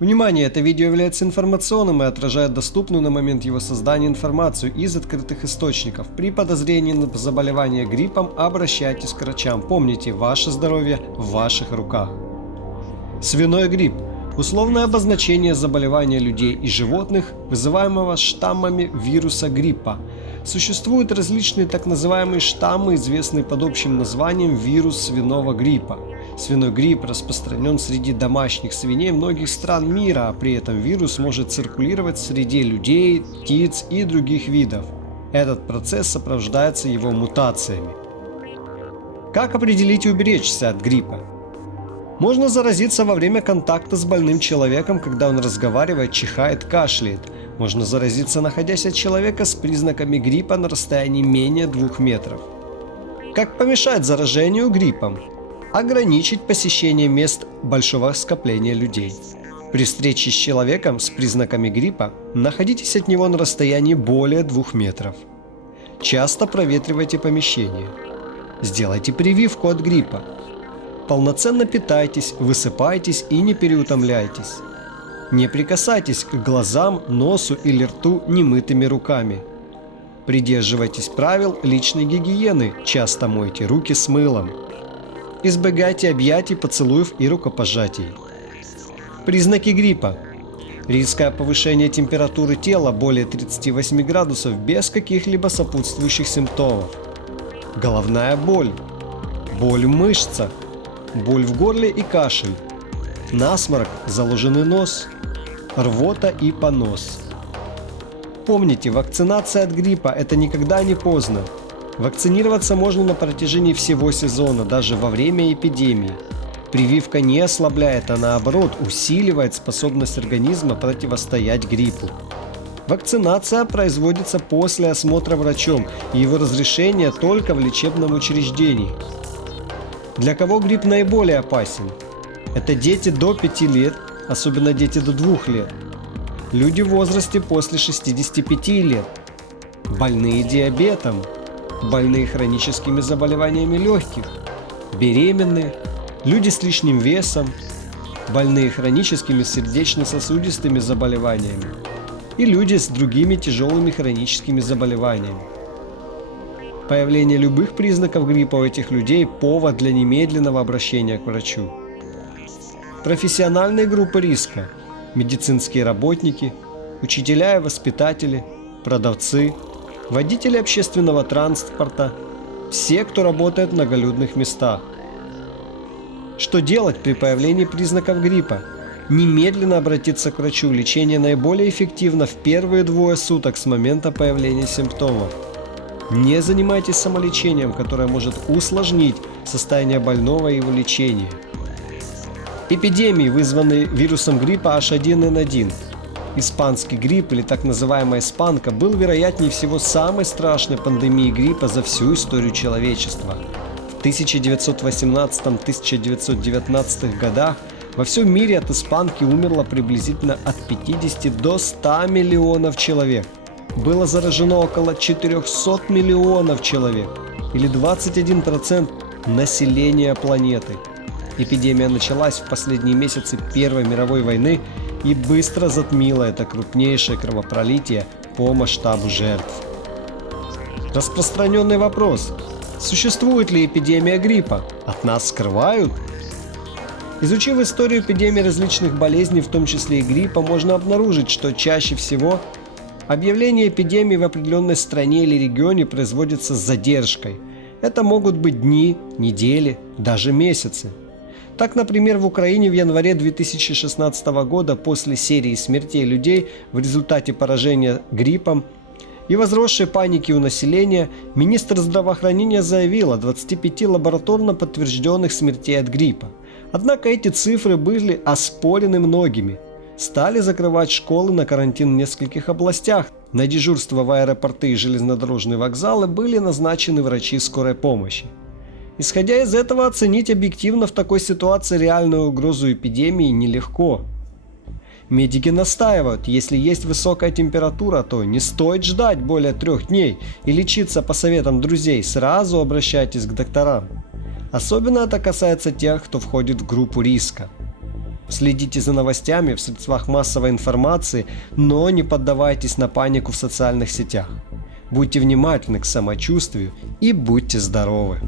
Внимание, это видео является информационным и отражает доступную на момент его создания информацию из открытых источников. При подозрении на заболевание гриппом обращайтесь к врачам. Помните, ваше здоровье в ваших руках. Свиной грипп. Условное обозначение заболевания людей и животных, вызываемого штаммами вируса гриппа. Существуют различные так называемые штаммы, известные под общим названием вирус свиного гриппа. Свиной грипп распространен среди домашних свиней многих стран мира, а при этом вирус может циркулировать среди людей, птиц и других видов. Этот процесс сопровождается его мутациями. Как определить и уберечься от гриппа? Можно заразиться во время контакта с больным человеком, когда он разговаривает, чихает, кашляет. Можно заразиться, находясь от человека с признаками гриппа на расстоянии менее 2 метров. Как помешать заражению гриппом? Ограничить посещение мест большого скопления людей. При встрече с человеком с признаками гриппа находитесь от него на расстоянии более 2 метров. Часто проветривайте помещение. Сделайте прививку от гриппа. Полноценно питайтесь, высыпайтесь и не переутомляйтесь. Не прикасайтесь к глазам, носу или рту немытыми руками. Придерживайтесь правил личной гигиены, часто мойте руки с мылом. Избегайте объятий, поцелуев и рукопожатий. Признаки гриппа. Резкое повышение температуры тела более 38 градусов без каких-либо сопутствующих симптомов. Головная боль. Боль в мышцах. Боль в горле и кашель. Насморк, заложенный нос. Рвота и понос. Помните, вакцинация от гриппа – это никогда не поздно. Вакцинироваться можно на протяжении всего сезона, даже во время эпидемии. Прививка не ослабляет, а наоборот усиливает способность организма противостоять гриппу. Вакцинация производится после осмотра врачом, и его разрешение только в лечебном учреждении. Для кого грипп наиболее опасен? Это дети до 5 лет, особенно дети до 2 лет. Люди в возрасте после 65 лет. Больные диабетом. Больные хроническими заболеваниями легких. Беременные. Люди с лишним весом. Больные хроническими сердечно-сосудистыми заболеваниями. И люди с другими тяжелыми хроническими заболеваниями. Появление любых признаков гриппа у этих людей – повод для немедленного обращения к врачу. Профессиональные группы риска – медицинские работники, учителя и воспитатели, продавцы, водители общественного транспорта, все, кто работает в многолюдных местах. Что делать при появлении признаков гриппа? Немедленно обратиться к врачу. Лечение наиболее эффективно в первые 2 суток с момента появления симптомов. Не занимайтесь самолечением, которое может усложнить состояние больного и его лечение. Эпидемии, вызванные вирусом гриппа H1N1. Испанский грипп, или так называемая испанка, был вероятнее всего самой страшной пандемией гриппа за всю историю человечества. В 1918-1919 годах во всем мире от испанки умерло приблизительно от 50 до 100 миллионов человек. Было заражено около 400 миллионов человек, или 21% населения планеты. Эпидемия началась в последние месяцы Первой мировой войны и быстро затмила это крупнейшее кровопролитие по масштабу жертв. Распространенный вопрос: существует ли эпидемия гриппа? От нас скрывают? Изучив историю эпидемий различных болезней, в том числе и гриппа, можно обнаружить, что чаще всего объявление эпидемии в определенной стране или регионе производится с задержкой. Это могут быть дни, недели, даже месяцы. Так, например, в Украине в январе 2016 года после серии смертей людей в результате поражения гриппом и возросшей паники у населения, министр здравоохранения заявил о 25 лабораторно подтвержденных смертей от гриппа. Однако эти цифры были оспорены многими. Стали закрывать школы на карантин в нескольких областях. На дежурство в аэропорты и железнодорожные вокзалы были назначены врачи скорой помощи. Исходя из этого, оценить объективно в такой ситуации реальную угрозу эпидемии нелегко. Медики настаивают, если есть высокая температура, то не стоит ждать более 3 дней и лечиться по советам друзей, сразу обращайтесь к докторам. Особенно это касается тех, кто входит в группу риска. Следите за новостями в средствах массовой информации, но не поддавайтесь на панику в социальных сетях. Будьте внимательны к самочувствию и будьте здоровы!